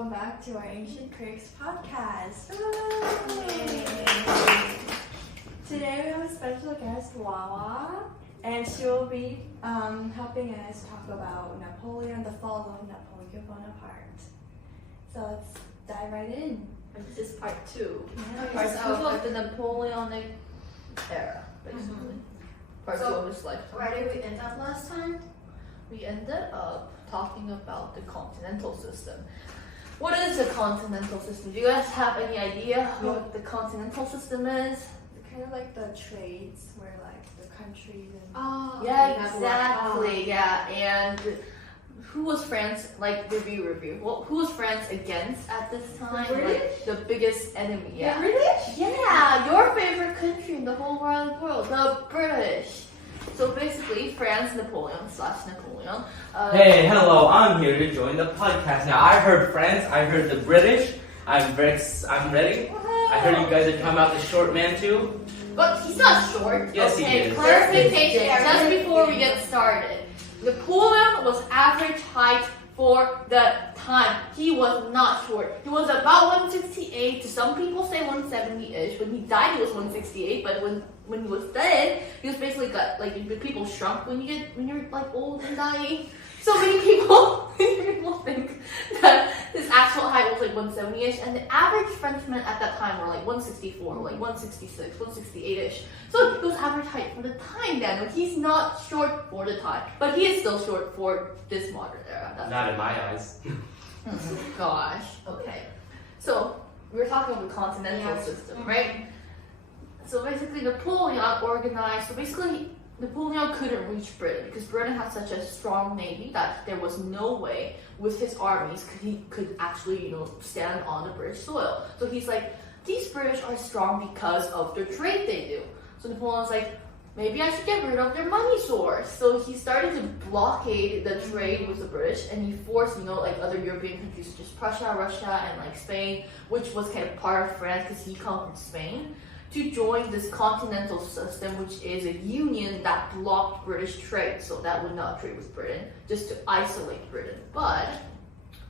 welcome back to our Ancient Critics podcast. Today we have a special guest, Wawa, and she will be helping us talk about Napoleon, the fall of Napoleon Bonaparte. So let's dive right in. And this is part 2. Yeah. Part 2 of the Napoleonic era, basically. Part 2 of his life. Where did we end up last time? We ended up talking about the continental system. What is the continental system? Do you guys have any idea what the continental system is? Kind of like the trades where like the countries and Yeah, exactly. Yeah, and who was France, like, review? Well, who was France against at this time? The British? Like, the biggest enemy, yeah. The British? Yeah, your favorite country in the whole wide world, the British. So basically, France, Napoleon. Hey, hello, I'm here to join the podcast. Now, I heard France, I heard the British. I'm ready. I heard you guys are talking about the short man too. But he's not short. Yes, okay, he is. clarification, just before we get started. Napoleon was average height for the time. He was not short. He was about 168. Some people say 170-ish. When he died, he was 168. But when he was dead, he was basically got like people shrunk when you're like old and dying. So many people think that his actual height was like 170-ish, and the average Frenchmen at that time were like 164, like 166, 168-ish. So it was average height for the time then. Like, he's not short for the time, but he is still short for this modern era. Not in my eyes. Gosh. Okay. So we're talking about the continental system, right? So basically, Napoleon organized. So basically, Napoleon couldn't reach Britain because Britain had such a strong navy that there was no way with his armies he could actually, stand on the British soil. So he's like, these British are strong because of the trade they do. So Napoleon's like, maybe I should get rid of their money source. So he started to blockade the trade with the British, and he forced, like other European countries such as Prussia, Russia, and like Spain, which was kind of part of France because he come from Spain, to join this continental system, which is a union that blocked British trade, so that would not trade with Britain, just to isolate Britain. But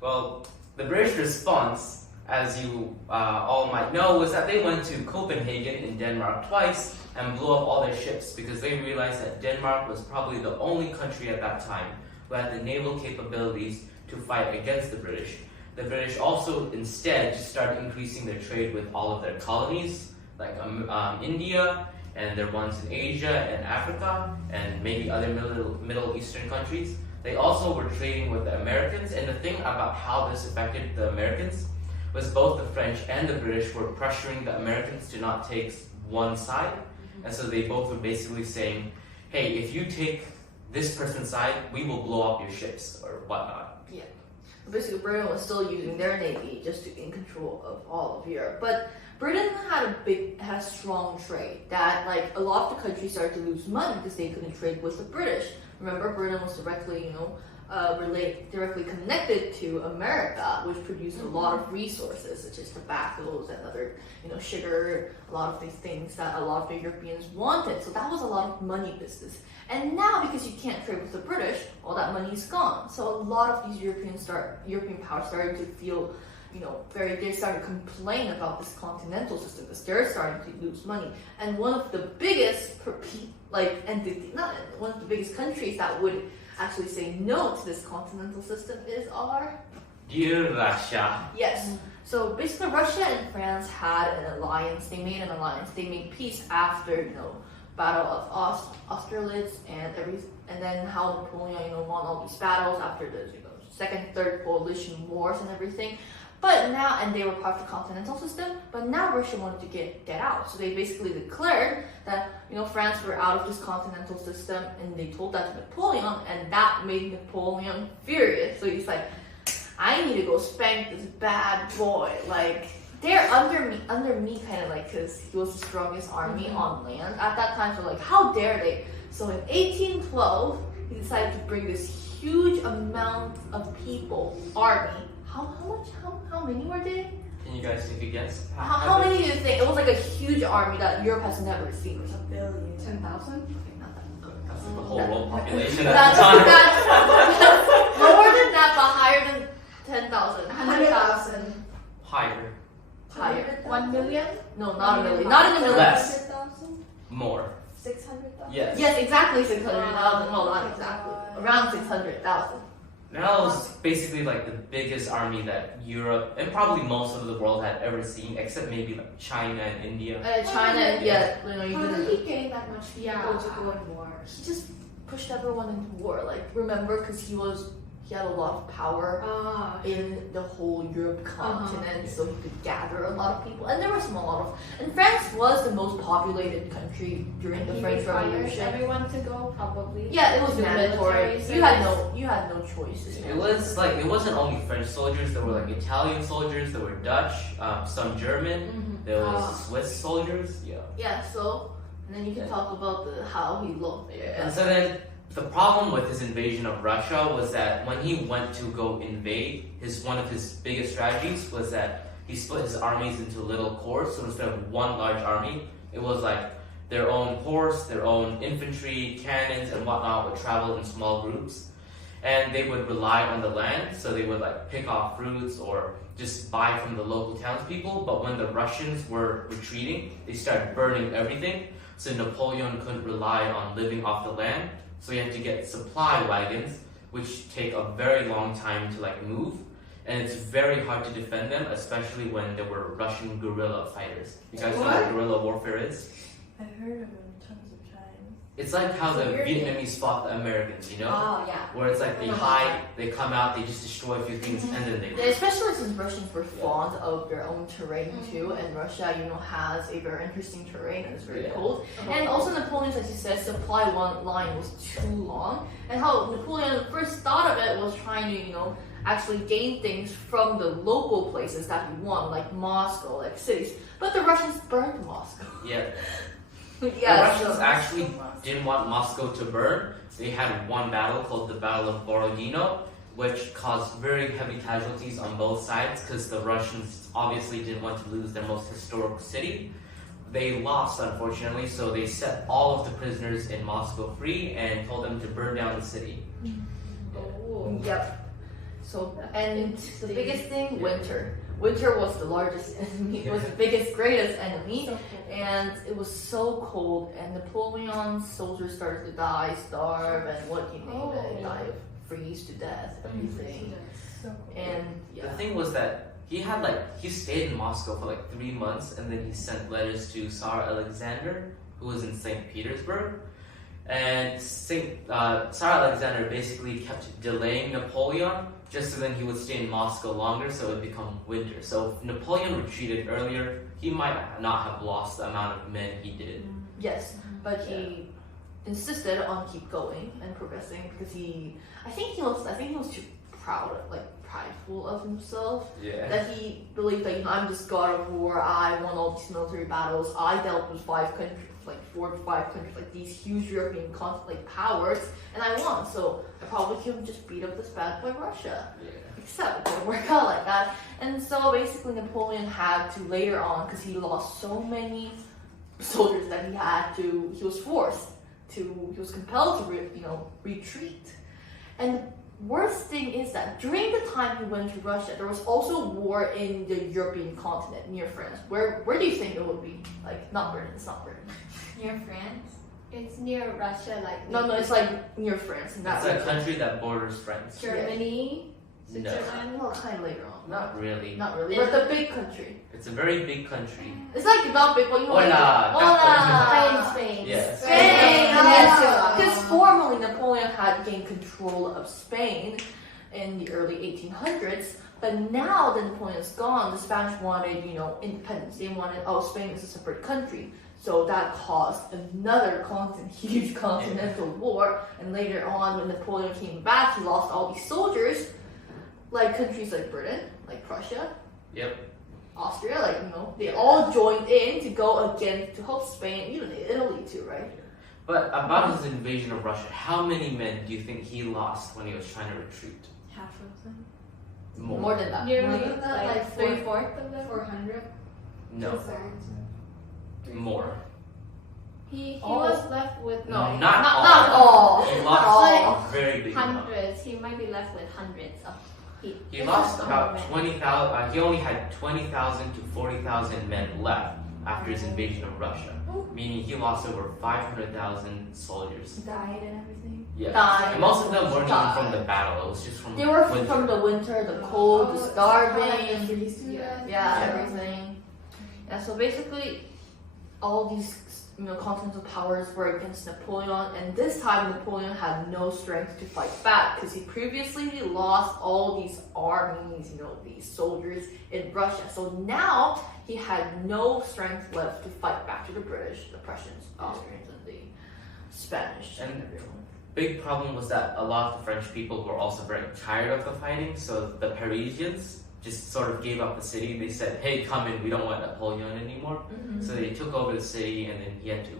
Well, the British response, as you all might know, was that they went to Copenhagen in Denmark twice and blew up all their ships because they realized that Denmark was probably the only country at that time who had the naval capabilities to fight against the British. The British also instead just started increasing their trade with all of their colonies, like India, and their ones in Asia and Africa, and maybe other Middle Eastern countries. They also were trading with the Americans, and the thing about how this affected the Americans was both the French and the British were pressuring the Americans to not take one side, and so they both were basically saying, hey, if you take this person's side, we will blow up your ships, or whatnot. yeah, basically Britain was still using their navy just to in control of all of Europe. But Britain had a strong trade that, like, a lot of the countries started to lose money because they couldn't trade with the British. Remember, Britain was directly, directly connected to America, which produced a lot of resources such as tobaccos and other, sugar, a lot of these things that a lot of the Europeans wanted. So that was a lot of money business. And now, because you can't trade with the British, all that money is gone. So a lot of these European powers started to feel, they started to complain about this continental system because they're starting to lose money. And one of the biggest, one of the biggest countries that would actually say no to this continental system is our... Dear Russia. Yes. So basically, Russia and France had an alliance. They made an alliance. They made peace after, Battle of Austerlitz and then how Napoleon, won all these battles after the, second, third coalition wars and everything. But now, and they were part of the continental system, but now Russia wanted to get out. So they basically declared that, France were out of this continental system, and they told that to Napoleon, and that made Napoleon furious. So he's like, I need to go spank this bad boy. Like, they're under me kind of like, because he was the strongest army on land at that time. So like, how dare they? So in 1812, he decided to bring this huge amount of army. How many were they? Can you guys take a guess? How many do you think? It was like a huge army that Europe has never seen. a billion. 10,000? Okay, not that good. That's the whole world population at That's the time. lower than that, but higher than 10,000. 100,000. No, not really. Not in the millions. Less. 600,000? More. 600,000? Yes. Yes, exactly 600,000. Well, not exactly. Around 600,000. That was basically like the biggest army that Europe and probably most of the world had ever seen, except maybe like China and India. China, yeah, you know, you How did didn't. he gain that much people to go in war? He just pushed everyone into war. Like, remember, because he had a lot of power Ah. in the whole Europe continent, so he could gather a lot of people. And there was a lot of. And France was the most populated country during the He French requires Revolution. everyone to go, probably. Yeah, it was to mandatory. military You had no choices. It was like it wasn't only French soldiers. There were like Italian soldiers. There were Dutch, some German. There was Swiss soldiers. Yeah. Yeah, so and then you can talk about how he looked. And so then the problem with his invasion of Russia was that when he went to go invade, one of his biggest strategies was that he split his armies into little corps. So instead of one large army, it was like their own horse, their own infantry, cannons, and whatnot would travel in small groups. And they would rely on the land, so they would like pick off fruits or just buy from the local townspeople. But when the Russians were retreating, they started burning everything. So Napoleon couldn't rely on living off the land. So he had to get supply wagons, which take a very long time to like move. And it's very hard to defend them, especially when there were Russian guerrilla fighters. You guys know what guerrilla warfare is? I've heard of them tons of times. It's like how the Weird. Vietnamese fought the Americans, you know? Oh, yeah. Where it's like they hide, they come out, they just destroy a few things, and then they Yeah, especially since Russians were fond of their own terrain too, and Russia, has a very interesting terrain and it's very cold. And also Napoleon's, as you said, supply line was too long. And how Napoleon first thought of it was trying to, actually gain things from the local places that he won, like Moscow, like cities. But the Russians burned Moscow. Yeah. Yeah, The Russians actually didn't want Moscow to burn. They had one battle called the Battle of Borodino, which caused very heavy casualties on both sides because the Russians obviously didn't want to lose their most historic city. They lost, unfortunately, so they set all of the prisoners in Moscow free and told them to burn down the city. Oh. Yep. So, and the biggest thing, winter. Winter was the largest enemy. It was the biggest, greatest enemy. So cool. And it was so cold, and Napoleon's soldiers started to die, starve, and what you name it, die of freeze to death, everything. So cool. And The thing was that he stayed in Moscow for like 3 months, and then he sent letters to Tsar Alexander, who was in St. Petersburg. And Tsar Alexander basically kept delaying Napoleon just so then he would stay in Moscow longer, so it would become winter. So if Napoleon retreated earlier, he might not have lost the amount of men he did. yes, but he insisted on keep going and progressing because I think he was too prideful of himself. Yeah. That he believed that I'm this god of war. I won all these military battles. I dealt with 5 countries, like 4 to 5 countries, like these huge European powers, and I won. So I probably can just beat up this bad boy Russia. Yeah. Except it didn't work out like that. And so basically Napoleon had to later on, because he lost so many soldiers that he was compelled to retreat. And the worst thing is that during the time he went to Russia, there was also war in the European continent near France. Where do you think it would be? Like, not Britain, it's not Britain. Near France? It's near Russia, like No, it's like near France. And It's a country that borders France. Germany, No. Switzerland. Well, kind of later on. Not really. Not really. But the big country. It's a very big country. It's like not big, but Hola. Spain. Yes. Spain, Yes. because formerly Napoleon had gained control of Spain in the early 1800s, but now that Napoleon's gone, the Spanish wanted, independence. They wanted, Spain is a separate country. So that caused another huge continental war. And later on, when Napoleon came back, he lost all these soldiers, like countries like Britain, like Prussia, Yep. Austria, they all joined in to go against, to help Spain, even Italy too, right? But about his invasion of Russia, how many men do you think he lost when he was trying to retreat? Half of them. More than that. Nearly More than that, like like 3/4 of them. 400. No. More. He Oh. was left with No, like not all. He Not lost all. a very big amount. hundreds. He might be left with hundreds of people. He lost about 20,000. He only had 20,000 to 40,000 men left after his invasion of Russia, meaning he lost over 500,000 soldiers. Died and everything. Yeah, Died. and most of them weren't even Died. from the battle. It was just from They were winter. from the winter, the cold, the starving, Yeah. yeah, everything. Yeah, so basically, all these continental powers were against Napoleon, and this time Napoleon had no strength to fight back because he previously lost all these armies, these soldiers in Russia. So now he had no strength left to fight back to the British, the Prussians, Austrians, and the Spanish. And big problem was that a lot of the French people were also very tired of the fighting, so the Parisians just sort of gave up the city. They said, hey, come in, we don't want Napoleon anymore. Mhm. So they took over the city, and then he had to.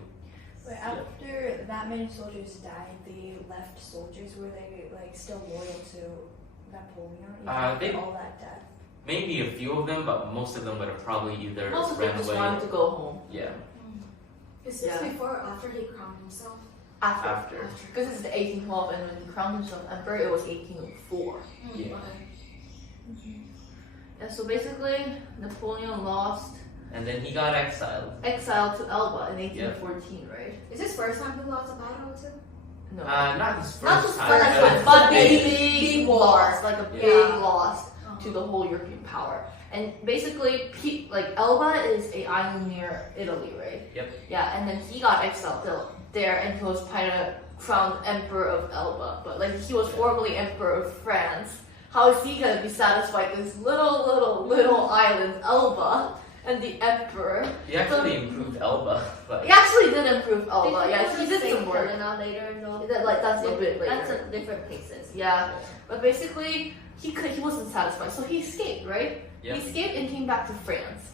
But after that many soldiers died, the left soldiers, were they like still loyal to Napoleon even They- after all that death? Maybe a few of them, but most of them would have probably either Most of them ran just away. wanted to go home Yeah. Is this Yeah. before or after he crowned himself? After. Because it's the 1812, and when he crowned himself emperor, it was 1804. Yeah. Yeah, so basically, Napoleon lost, And then he got exiled. exiled to Elba in 1814, right? Is this first time he lost a battle too? No. Not his first Not just time. first but time, but big- big loss, like a big Yeah. loss to the whole European power. And basically, like Elba is a island near Italy, right? Yep. Yeah, and then he got exiled there, and he was kind of crowned emperor of Elba. But like he was formerly emperor of France. How is he gonna be satisfied with this little island, Elba, and the emperor? He actually improved Elba. But He actually did improve Elba. Did Yeah, he did some work. Helena later, no? That's a bit later. That's a different places. Yeah, but basically he wasn't satisfied, so he escaped, right? Yeah. He escaped and came back to France,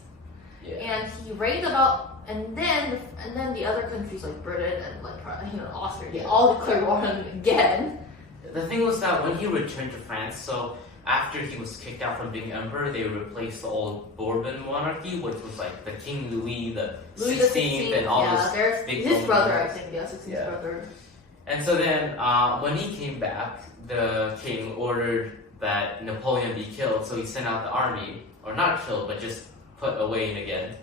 Yeah. and he reigned about, and then the other countries like Britain and like Austria, they all declared war on him again. The thing was that when he returned to France, so after he was kicked out from being emperor, they replaced the old Bourbon monarchy, which was like the King Louis the Louis the 16th and all yeah, those there's big his Roman brother, I monarchs. think, yeah, 16th Yeah. brother. And so then, when he came back, the king ordered that Napoleon be killed. So he sent out the army, or not killed, but just put away and again.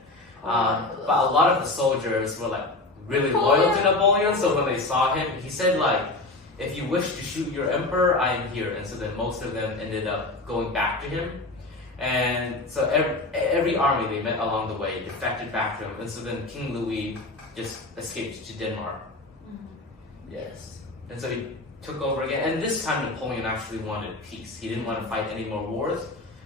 But a lot of the soldiers were like really loyal to Napoleon. So when they saw him, he said like, "If you wish to shoot your emperor, I am here." And so then most of them ended up going back to him. And so every army they met along the way defected back to him. And so then King Louis just escaped to Denmark. Yes. And so he took over again. And this time Napoleon actually wanted peace. He didn't want to fight any more wars.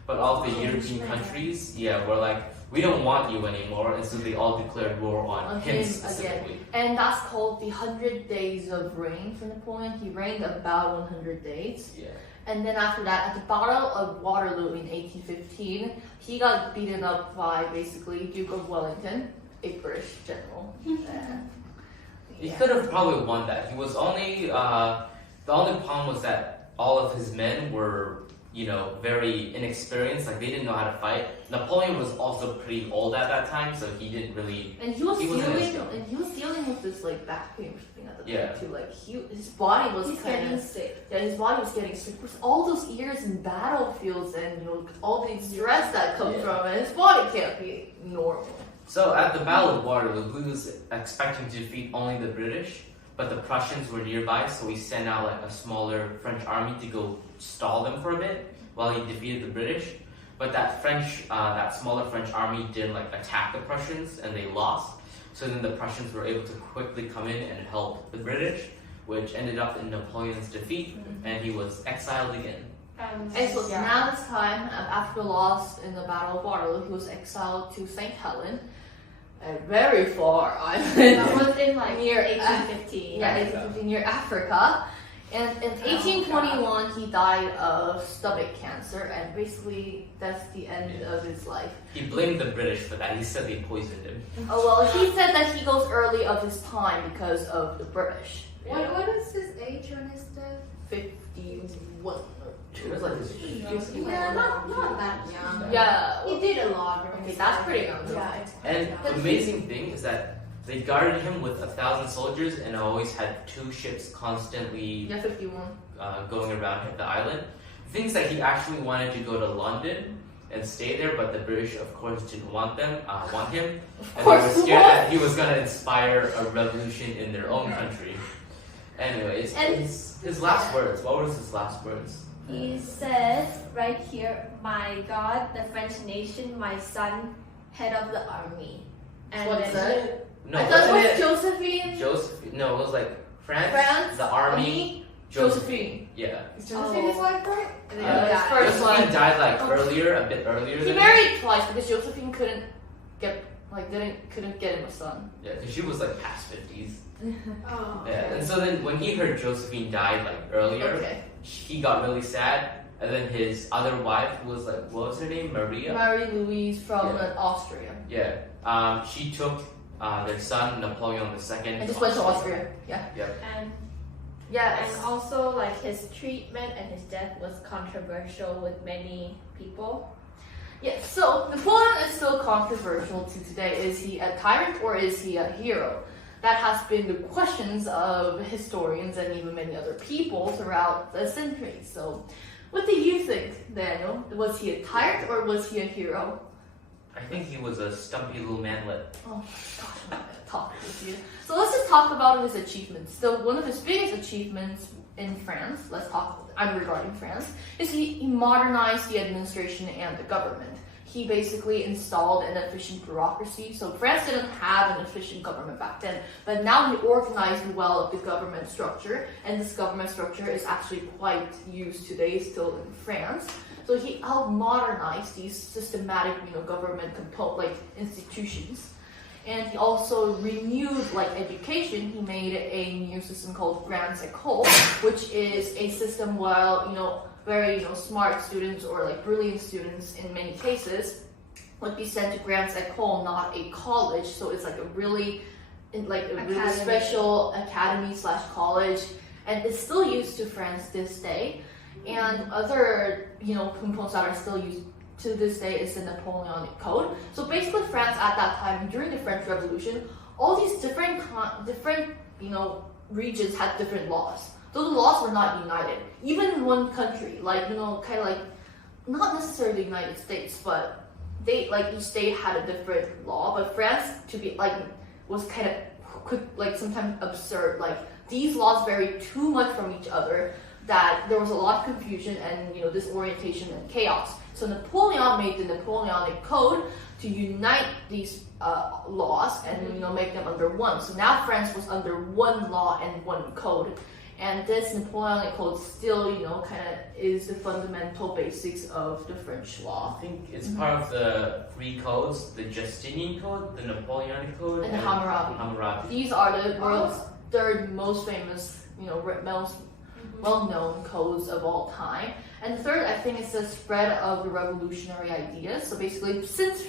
But all the European countries, were like, we don't want you anymore. And so they all declared war on him specifically. And that's called the 100 Days of Reign for Napoleon. He reigned about 100 days. Yeah. And then after that, at the Battle of Waterloo in 1815, he got beaten up by basically Duke of Wellington, a British general. He could have probably won that. He was only, the only problem was that all of his men were, very inexperienced. Like they didn't know how to fight. Napoleon was also pretty old at that time, so he didn't really. And he was wasn't as young. dealing with this like back pain thing at the Yeah. time too. Like his body was He's kind getting of sick. yeah, his body was getting sick with all those years in battlefields and all the stress that comes Yeah. from it. His body can't be normal. So at the Battle of Waterloo, he was expecting to defeat only the British, but the Prussians were nearby, so he sent out like a smaller French army to go stall them for a bit while he defeated the British. But that smaller French army didn't like attack the Prussians, and they lost. So then the Prussians were able to quickly come in and help the British, which ended up in Napoleon's defeat, and he was exiled again. And so now this time, after the loss in the Battle of Waterloo, he was exiled to St. Helen, a very far island. That was in like Near 1815. Yeah, 1815 near Africa. And in 1821, he died of stomach cancer, and basically that's the end of his life. He blamed the British for that. He said they poisoned him. Oh well, he said that he goes early of his time because of the British. What is his age when his death? 51 or It was like his Yeah, not that young. Yeah. He did a lot during Okay, his that's life. pretty young. Yeah, it's And the amazing thing is that they guarded him with 1,000 soldiers and always had 2 ships constantly Yeah, 51. going around the island. The thing is that he actually wanted to go to London and stay there, but the British, of course, didn't want him, and they were course scared not. that he was gonna inspire a revolution in their own country. Anyways, And- his last words. What was his last words? He says right here, "My God, the French nation, my son, head of the army." And What's then that? No, I thought wasn't it it was Josephine. Joseph? No, it was like France, France, the army, Josephine. Yeah. Is Josephine his wife, right? And then Uh, he it's died. first Josephine one. died like Oh. a bit earlier. He than married twice because Josephine couldn't get him a son. Yeah, because she was like past 50s. Oh. Yeah, and so then when he heard Josephine died like earlier, Okay. he got really sad. And then his other wife, who was like, what was her name? Maria? Marie Louise from Yeah. Austria. Yeah. She took their son, Napoleon II. And just went to Austria. Yeah. And Yes. And also, like, his treatment and his death was controversial with many people. Yes, so Napoleon is still controversial to today. Is he a tyrant or is he a hero? That has been the questions of historians and even many other people throughout the centuries. So, what do you think, Daniel? Was he a tyrant or was he a hero? I think he was a stumpy little manlet. Oh gosh, I'm not gonna talk with you. So let's just talk about his achievements. So one of his biggest achievements in France, I'm regarding France, is he modernized the administration and the government. He basically installed an efficient bureaucracy. So France didn't have an efficient government back then, but now he organized well the government structure, and this government structure is actually quite used today still in France. So he helped modernize these systematic, government institutions. And he also renewed education. He made a new system called Grandes Écoles, which is a system where very smart students or brilliant students in many cases would be sent to Grandes Écoles, not a college. So it's a really special academy / college, and it's still used to France this day. And other components that are still used to this day is the Napoleonic Code. So basically, France at that time during the French Revolution, all these different regions had different laws. Those laws were not united. Even in one country, not necessarily the United States, but they each state had a different law. But France was sometimes absurd. These laws vary too much from each other, that there was a lot of confusion and disorientation and chaos. So Napoleon made the Napoleonic Code to unite these laws and make them under one. So now France was under one law and one code, and this Napoleonic Code still is the fundamental basics of the French law. I think it's part of the three codes: the Justinian Code, the Napoleonic Code, And the Hammurabi. Hammurabi. These are the world's third most famous, most well-known codes of all time. And third, I think, is the spread of the revolutionary ideas. So basically, since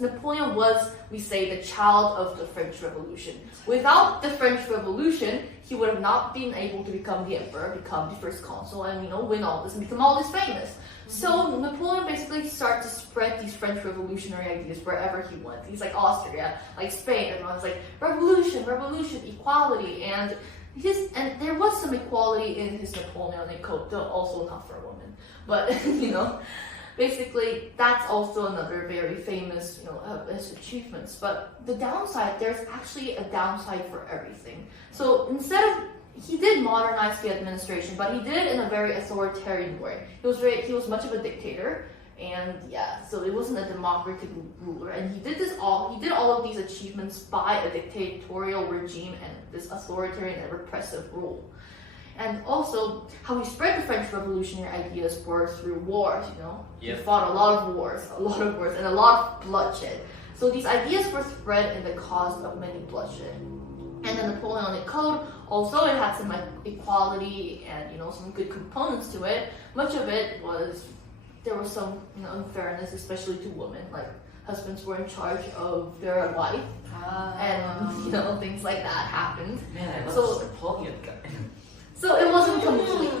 Napoleon was, we say, the child of the French Revolution. Without the French Revolution, he would have not been able to become the emperor, become the first consul, and win all this and become all this famous. So Napoleon basically started to spread these French revolutionary ideas wherever he went. He's like Austria, like Spain. Everyone's like revolution, equality, and there was some equality in his Napoleonic Code, though also not for women. But basically that's also another very famous of his achievements. But the downside, there's actually a downside for everything. So he did modernize the administration, but he did it in a very authoritarian way. He was much of a dictator, and so it wasn't a democratic ruler. And he did all of these achievements by a dictatorial regime and this authoritarian and repressive rule. And also, how he spread the French revolutionary ideas were through wars. He fought a lot of wars, and a lot of bloodshed. So these ideas were spread in the cause of many bloodshed. And the Napoleonic Code, also it had some equality and some good components to it. Much of it was, there was some unfairness, especially to women. Husbands were in charge of their wife, and things like that happened. Man, I love So- this Napoleon guy. So it wasn't complete.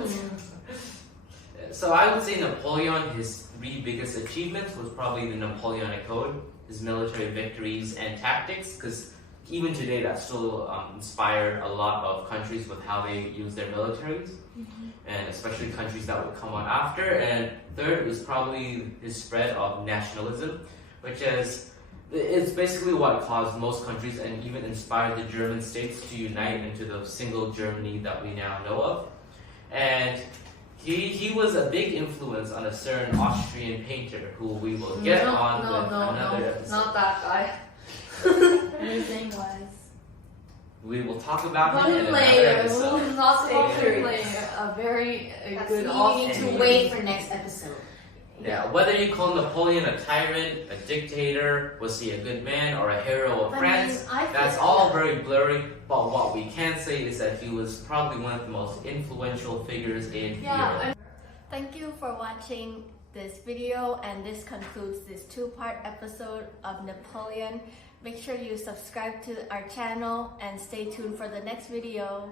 So I would say Napoleon, his three biggest achievements was probably the Napoleonic Code, his military victories and tactics, because even today that still inspired a lot of countries with how they use their militaries, and especially countries that would come on after. And third was probably his spread of nationalism, which it's basically what caused most countries and even inspired the German states to unite into the single Germany that we now know of. And he was a big influence on a certain Austrian painter who we will get on with another episode. Not that guy. His name was. We will talk about him in another Layer. episode. Not Stay Walter tuned. Layer. A very That's good you need to wait for next episode. Yeah, whether you call Napoleon a tyrant, a dictator, was he a good man or a hero of France, that's all very blurry, but what we can say is that he was probably one of the most influential figures in Europe. Thank you for watching this video, and this concludes this two-part episode of Napoleon. Make sure you subscribe to our channel and stay tuned for the next video.